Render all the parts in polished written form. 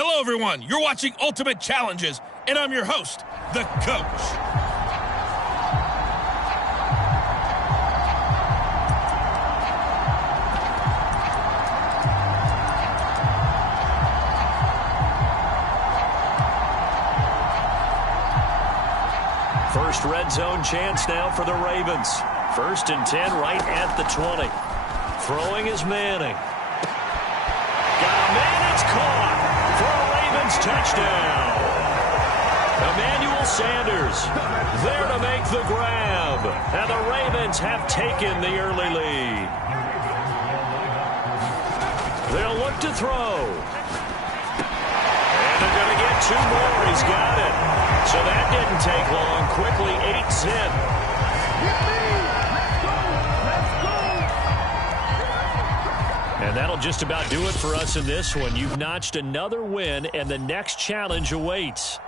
Hello, everyone. You're watching Ultimate Challenges, and I'm your host, the Coach. First red zone chance now for the Ravens. 1st and 10 right at the 20. Throwing is Manning. Got a man, it's caught for a Ravens touchdown. Emmanuel Sanders there to make the grab. And the Ravens have taken the early lead. They'll look to throw. And they're going to get 2 more. He's got it. So that didn't take long. Quickly 8-zip. And that'll just about do it for us in this one. You've notched another win, and the next challenge awaits.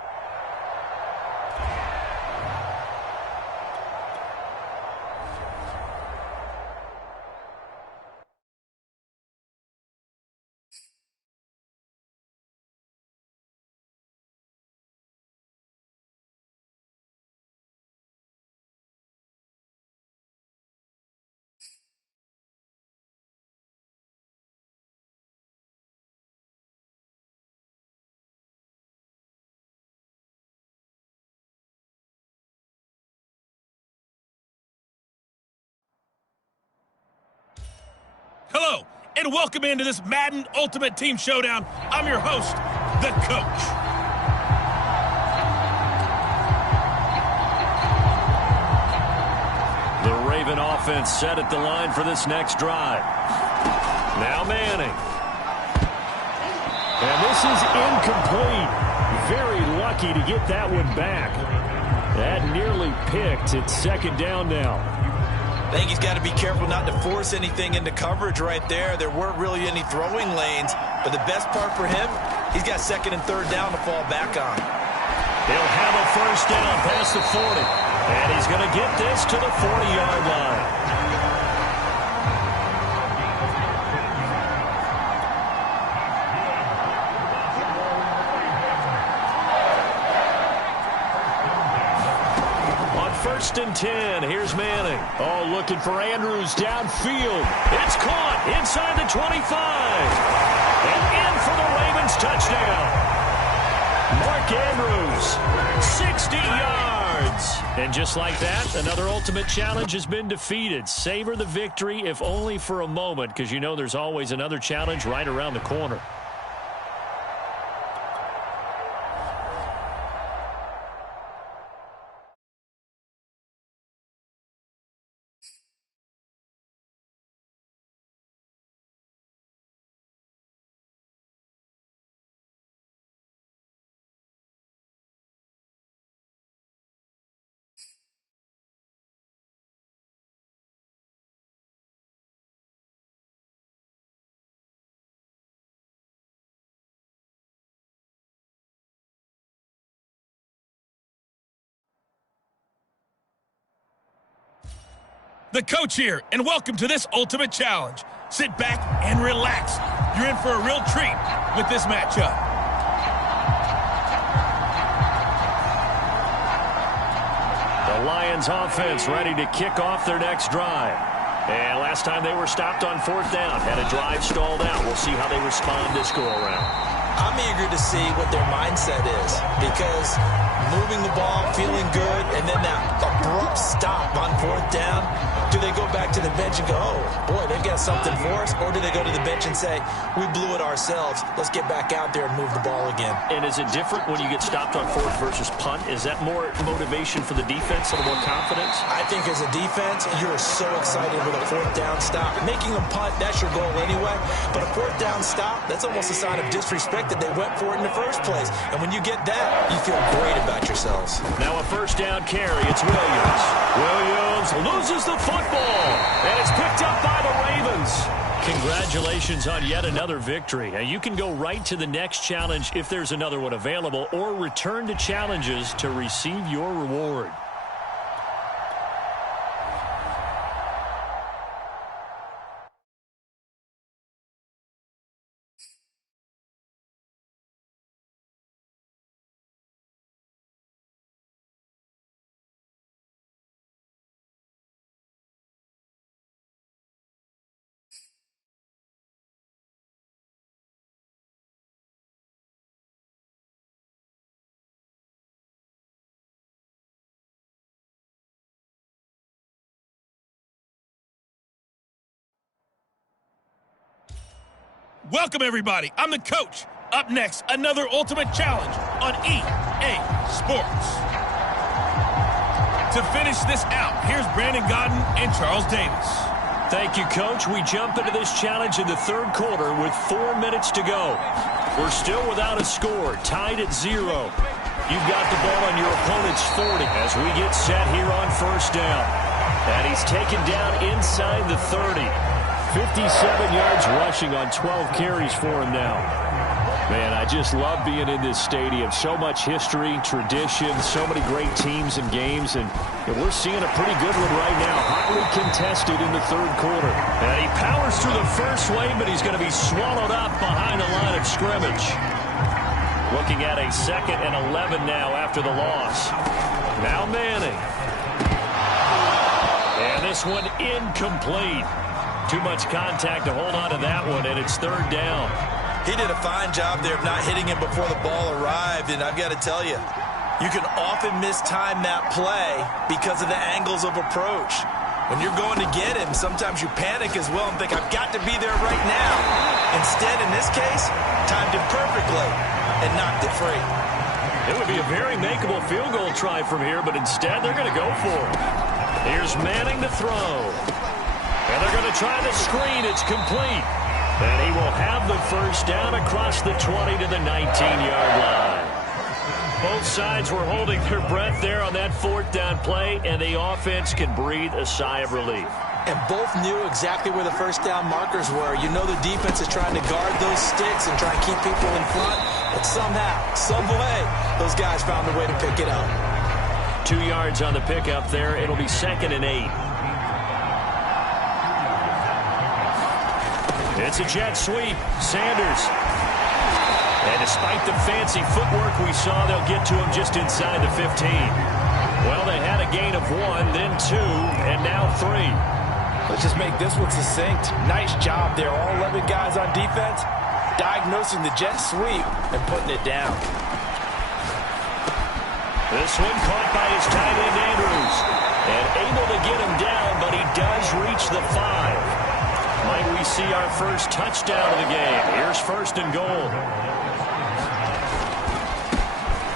Hello, and welcome into this Madden Ultimate Team Showdown. I'm your host, the Coach. The Raven offense set at the line for this next drive. Now Manning. And this is incomplete. Very lucky to get that one back. That nearly picked. It's 2nd down now. I think he's got to be careful not to force anything into coverage right there. There weren't really any throwing lanes, but the best part for him, he's got 2nd and 3rd down to fall back on. He'll have a 1st down past the 40, and he's going to get this to the 40-yard line. On 1st and 10, here's Manning. Oh, looking for Andrews downfield. It's caught inside the 25. And in for the Ravens touchdown. Mark Andrews, 60 yards. And just like that, another Ultimate Challenge has been defeated. Savor the victory, if only for a moment, because you know there's always another challenge right around the corner. The Coach here, and welcome to this Ultimate Challenge. Sit back and relax. You're in for a real treat with this matchup. The Lions offense ready to kick off their next drive. And last time they were stopped on 4th down, had a drive stalled out. We'll see how they respond this go-around. I'm eager to see what their mindset is, because moving the ball, feeling good, and then that abrupt stop on 4th down, do they go back to the bench and go, oh, boy, they've got something for us? Or do they go to the bench and say, we blew it ourselves, let's get back out there and move the ball again? And is it different when you get stopped on 4th versus punt? Is that more motivation for the defense, a little more confidence? I think as a defense, you're so excited with a 4th down stop. Making a punt, that's your goal anyway. But a 4th down stop, that's almost a sign of disrespect that they went for it in the first place. And when you get that, you feel great about yourselves. Now a 1st down carry. It's Williams. Williams loses the football. And it's picked up by the Ravens. Congratulations on yet another victory. Now you can go right to the next challenge if there's another one available, or return to challenges to receive your reward. Welcome, everybody. I'm the coach. Up next, another Ultimate Challenge on EA Sports. To finish this out, here's Brandon Godden and Charles Davis. Thank you, Coach. We jump into this challenge in the third quarter with 4 minutes to go. We're still without a score, tied at 0. You've got the ball on your opponent's 40 as we get set here on first down. And he's taken down inside the 30. 57 yards rushing on 12 carries for him now. Man, I just love being in this stadium. So much history, tradition, so many great teams and games, and we're seeing a pretty good one right now. Hotly contested in the third quarter. And he powers through the first wave, but he's going to be swallowed up behind the line of scrimmage. Looking at a 2nd and 11 now after the loss. Now Manning. And this one incomplete. Too much contact to hold on to that one, and it's third down. He did a fine job there of not hitting him before the ball arrived, and I've got to tell you, you can often mistime that play because of the angles of approach. When you're going to get him, sometimes you panic as well and think, I've got to be there right now. Instead, in this case, timed it perfectly and knocked it free. It would be a very makeable field goal try from here, but instead they're going to go for it. Here's Manning to throw. And they're going to try the screen. It's complete. And he will have the first down across the 20 to the 19-yard line. Both sides were holding their breath there on that 4th down play, and the offense can breathe a sigh of relief. And both knew exactly where the first down markers were. You know the defense is trying to guard those sticks and try and keep people in front. But somehow, some way, those guys found a way to pick it up. 2 yards on the pickup there. It'll be 2nd and 8. It's a jet sweep. Sanders. And despite the fancy footwork we saw, they'll get to him just inside the 15. Well, they had a gain of 1, then 2, and now 3. Let's just make this one succinct. Nice job there. All 11 guys on defense diagnosing the jet sweep and putting it down. This one caught by his tight end, Andrews. And able to get him down, but he does reach the 5. Might we see our first touchdown of the game? Here's 1st and goal.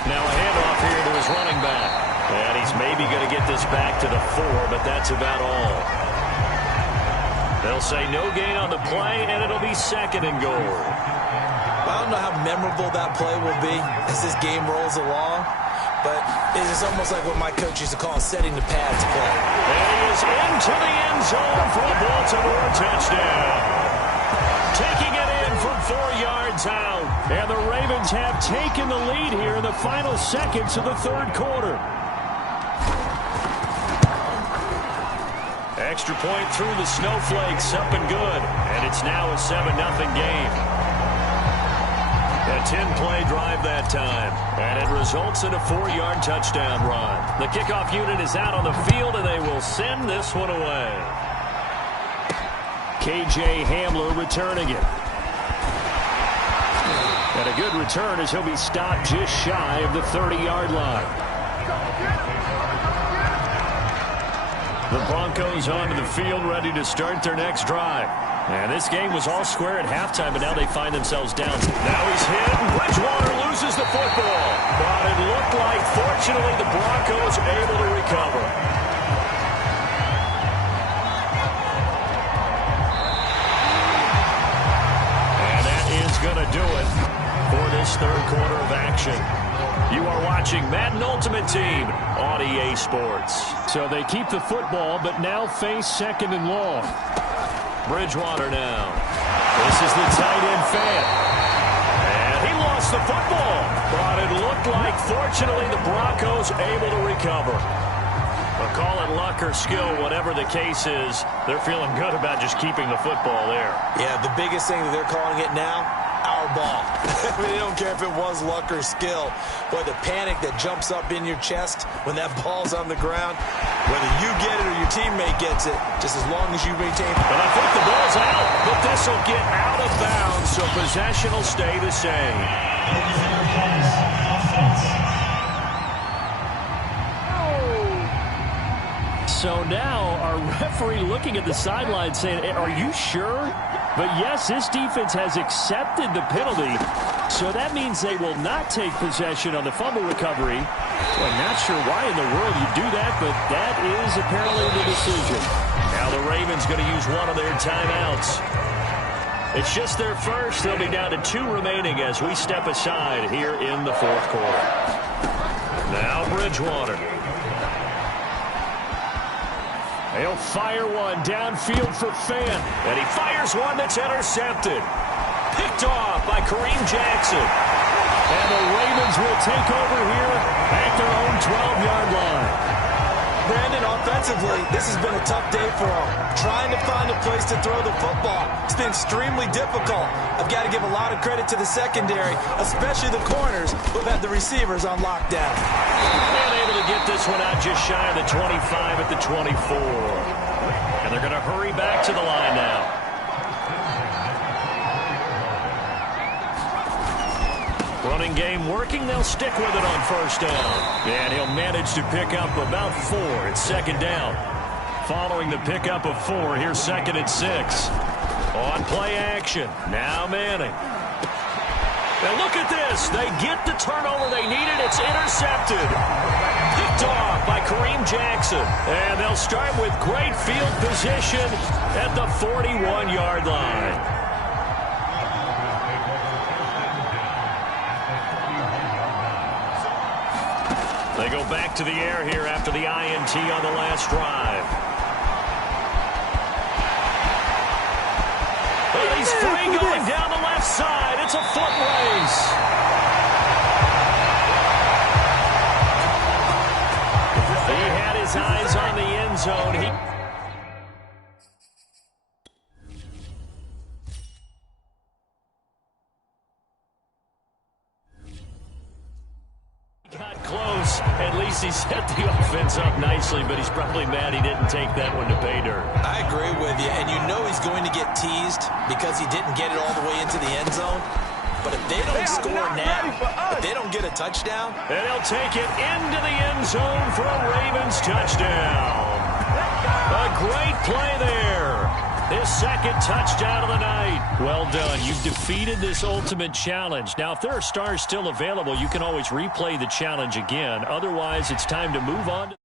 Now a handoff here to his running back. And he's maybe going to get this back to the 4, but that's about all. They'll say no gain on the play, and it'll be 2nd and goal. I don't know how memorable that play will be as this game rolls along, but it is almost like what my coach used to call setting the pads play. And he is into the end zone for a Baltimore touchdown. Taking it in from 4 yards out. And the Ravens have taken the lead here in the final seconds of the third quarter. Extra point through the snowflakes, up and good. And it's now a 7-0 game. A 10-play drive that time. And it results in a 4-yard touchdown run. The kickoff unit is out on the field, and they will send this one away. K.J. Hamler returning it. And a good return as he'll be stopped just shy of the 30-yard line. The Broncos onto the field, ready to start their next drive. And this game was all square at halftime, but now they find themselves down. Now he's hit. Bridgewater loses the football. But it looked like, fortunately, the Broncos able to recover. And that is going to do it for this third quarter of action. You are watching Madden Ultimate Team on EA Sports. So they keep the football, but now face 2nd and long. Bridgewater now. This is the tight end fan. And he lost the football. But it looked like, fortunately, the Broncos able to recover. But call it luck or skill, whatever the case is, they're feeling good about just keeping the football there. Yeah, the biggest thing that they're calling it now, our ball. I mean, they don't care if it was luck or skill. Boy, the panic that jumps up in your chest when that ball's on the ground, whether you get it or your teammate gets it, just as long as you maintain. But I think the ball's out, but this will get out of bounds, so possession will stay the same. So now our referee looking at the sideline saying, are you sure? But yes, this defense has accepted the penalty. So that means they will not take possession on the fumble recovery. Well, not sure why in the world you do that, but that is apparently the decision. Now the Ravens going to use one of their timeouts. It's just their first. They'll be down to 2 remaining as we step aside here in the fourth quarter. Now Bridgewater. He'll fire one downfield for Fant. And he fires one that's intercepted. Picked off by Kareem Jackson. And the Ravens will take over here at their own 12-yard line. Brandon, offensively, this has been a tough day for him. Trying to find a place to throw the football. It's been extremely difficult. I've got to give a lot of credit to the secondary, especially the corners who've had the receivers on lockdown. And able to get this one out just shy of the 25 at the 24. And they're going to hurry back to the line now. Running game working. They'll stick with it on first down. And he'll manage to pick up about 4. It's second down. Following the pickup of 4, here's 2nd and 6. On play action. Now Manning. Now look at this. They get the turnover they needed. It's intercepted. Picked off by Kareem Jackson. And they'll start with great field position at the 41-yard line. They go back to the air here after the INT on the last drive. And he's free going down the left side. It's a foot race. He had his eyes on the end zone. Got close. At least he set the offense up nicely, but he's probably mad he didn't take that one to pay dirt. I agree with you, and you know he's going to get teased because he didn't get it all the way into the end zone. But if they don't score now, if they don't get a touchdown, and he'll take it into the end zone for a Ravens touchdown. A great play there. His 2nd touchdown of the night. Well done. You've defeated this ultimate challenge. Now, if there are stars still available, you can always replay the challenge again. Otherwise, it's time to move on.